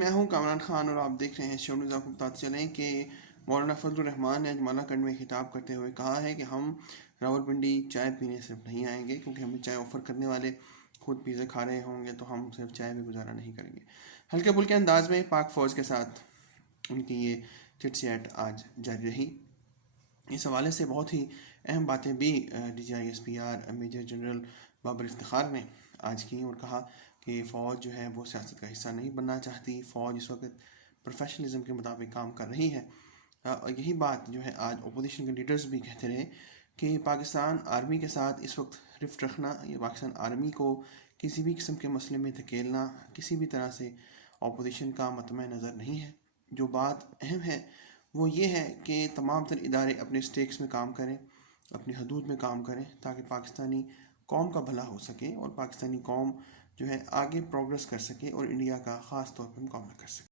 میں ہوں کامران خان اور آپ دیکھ رہے ہیں شو نیوز۔ آپ کو بتاتے چلیں کہ مولانا فضل الرحمان نے اجمالہ کنڈ میں خطاب کرتے ہوئے کہا ہے کہ ہم راولپنڈی چائے پینے صرف نہیں آئیں گے، کیونکہ ہمیں چائے آفر کرنے والے خود پیزے کھا رہے ہوں گے تو ہم صرف چائے میں گزارا نہیں کریں گے۔ ہلکے پھلکے انداز میں پاک فوج کے ساتھ ان کی یہ چٹ چیٹ آج جاری رہی۔ اس حوالے سے بہت ہی اہم باتیں بھی D G I S P R major general Babar Iftikhar نے آج کی اور کہا کہ فوج جو ہے وہ سیاست کا حصہ نہیں بننا چاہتی، فوج اس وقت پروفیشنلزم کے مطابق کام کر رہی ہے۔ اور یہی بات جو ہے آج اپوزیشن کے لیڈرز بھی کہتے رہے کہ پاکستان آرمی کے ساتھ اس وقت رفت رکھنا، یہ پاکستان آرمی کو کسی بھی قسم کے مسئلے میں دھکیلنا کسی بھی طرح سے اپوزیشن کا مطمع نظر نہیں ہے۔ جو بات اہم ہے وہ یہ ہے کہ تمام تر ادارے اپنے سٹیکس میں کام کریں، اپنی حدود میں کام کریں، تاکہ پاکستانی قوم کا بھلا ہو سکے اور پاکستانی قوم جو ہے آگے پروگرس کر سکے اور انڈیا کا خاص طور پر مقابلہ کر سکے۔